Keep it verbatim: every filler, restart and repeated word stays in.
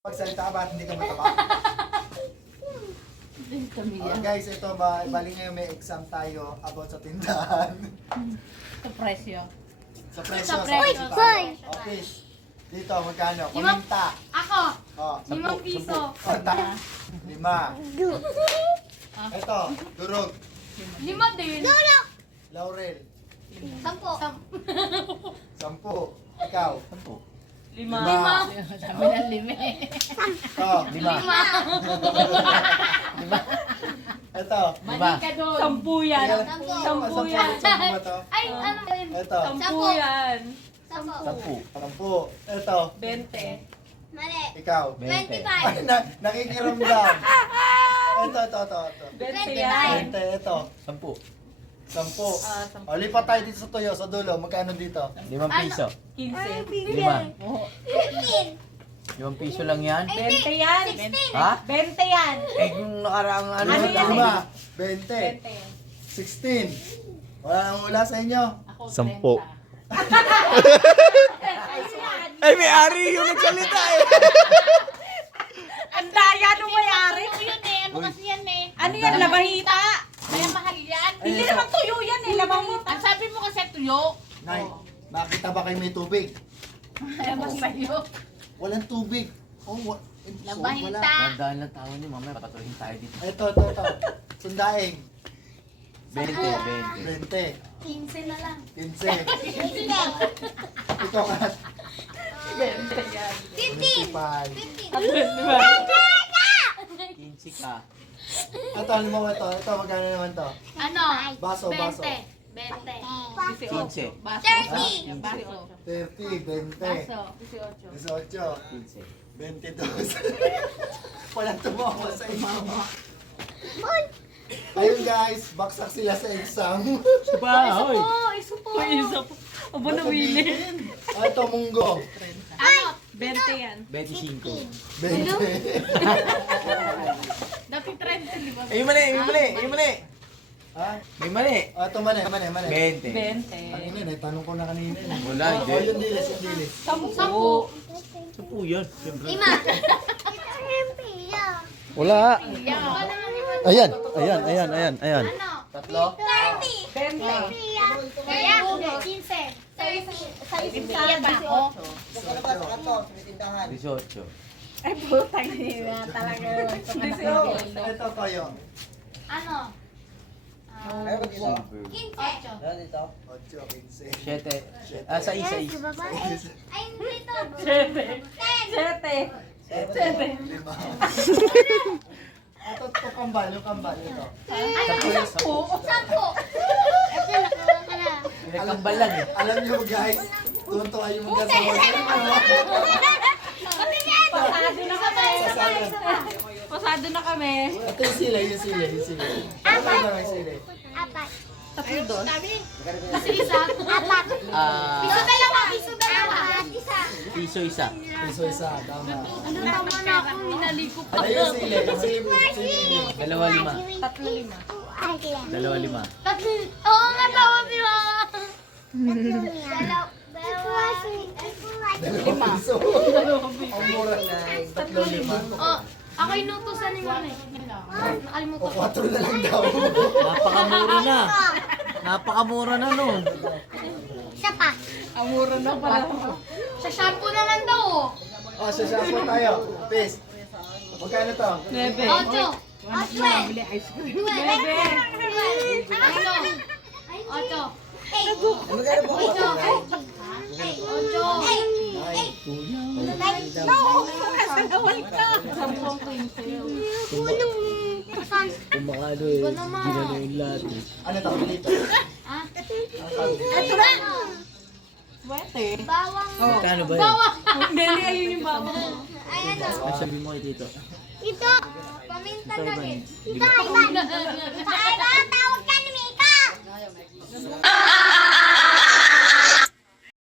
Pagsalita ba at hindi ka mataba? Oh, guys, ito ba, bali ngayon may exam tayo about sa tindahan. Sa presyo. Sa presyo. Sa presyo. tayo. Oh, fish. Dito, magkano? Limang- Kuminta. Ako, Oh, limang piso. oh, ta- lima. Ito, durog. Lima din. Laurel. Sampo. Sampu. Ikaw. Lima. Lima. Sabi ng lime. Oh, Lima. Lima. ito. Lima. Sampu yan. Sampu. Sampu yan. Sampu ba to? Ay, ano yun? Ito. Sampu yan. Sampu. Sampu. Ito. Bente. Mali. Ikaw. Bente. Ay, na, nakikiramdam. Ito, ito, ito, ito. Bente yan. Ito, ito. Sampu. Sampu. Ah, sampu. O, lipat tayo dito sa tuyo, sa dulo. Magkano dito? Limang piso. Quince. Lima. Fifteen. Limang piso lang yan. Bente yan. Sixteen. Ha? Bente yan. Eh, kung nakaraang ano, Ano ano yan? Lima. Bente. Bente yan. Sixteen. Wala nang hula sa inyo. Sampu. Ay, may ari yung nagsalita eh. Ang daya nung may-ari. Yun eh. Ano kasi yan eh? Ano yan? Labahita. Kaya mahal yan. Hindi naman tuyo yan eh. Labahita. Ang sabi mo kasi tuyo. Nay, nakita ba kayo may tubig? Kaya mas sa'yo. Walang tubig. Oh, wa- eh, so, Labahita. wala. Dandaan lang tawa niyo, mamaya papatuloyin tayo dito. Ito, ito, ito. Sundaing. Bente, bente. Bente. Quince na lang. Quince. Ito ka. Bente yan. Fifteen. Five. Fifteen. Kinsi ka. Ito, alam mo ba ito? Ito, magkano naman to? Ano? Baso, baso. Bente. Bente. Kinsi. Thirty. Baso. thirty, twenty. Baso. Dieciocho. eighteen. Kinsi. twenty-two. Walang tumawa sa inyo. Ayun guys, baksak sila sa exam. Pa, hoy. Oh, isa po. Isa po. Aba nawili. Ah, ito, munggo. Ano? Bente yan. twenty-five. twenty. Dati trend, di ba? Eh, yung mali, yung mali, yung mali. Ha? May mali. Ah, ito mali, mali, mali. Bente. Bente. Ang ina, tanong ko na kanina. eh. Wala, Oh, hindi. yung dilis, yung dilis. Sampu. Sampu. Sampu yan. Siyempre. Lima. Wala. Ayan. Ayan, ayan, ayan, ayan, ayan. Ano? Tatlo? Thirty. Bente. Kaya, quince. Thirty. Sa isang ba ako? Dieciocho. Ay, putang ina talaga. Ito, ito kayo. Ano? Ah, Silver. quince. Ocho, quince. Siete. Ah, sa isa, isa. Ay, hindi ito. Sete. Ten. Sete. Sete. Lima. Ito, ito kambal, yung kambal. Ito. Ano? Sampu. Sampu. Ito, nakuha ka na. Pinagkambal lang eh. Alam niyo guys, tunto kayo mga sa Pasado na kami. Sasalan. Pasado na kami. Ito yung sila, yung sila, yung sila. Ito na yung sila. Apat. Tatlo doon. Piso isa. Apat. Ah, Piso dalawa. Piso dalawa. Isa. piso isa. Piso isa, tama. Ano tama na ako? Minaligo pa. Ano yung sila? Yung sila, sila. Dalawa lima. Tatlo lima. Dalawa lima. Tatlo. Oo nga, tama si Mama. Dalawa. Dalawa. Dalawang piso. Ang mura na. Tatlo lima. Oh, ako inutusan ni Mama eh. O, Nakalimutan ko. kwatro na lang daw. Napakamura na. Napakamura na no. Isa pa. Ang mura na pala. Sa shampoo naman daw oh. O, sa shampoo tayo. Peace. Magkano to? Nebe. Ocho. Ocho. Ice cream. Nebe. Ocho. Ocho. Eight. Magkano po? Ocho. Eight. Ocho. Eight. Eight. No. Kasalawan ka. Sampung quince. Kung makano eh, ginano yung lahat eh. Ano to? Dito. Ah. Ito na. Swerte. Bawang. Magkano ba yun? Bawang. Hindi, ayun yung bawang mo. Ay, ano? Ay, sabi mo kay tito. Ito. Paminta Ito na iba rin. yun. Ito, iba. Ito, tawag ka ni Mika.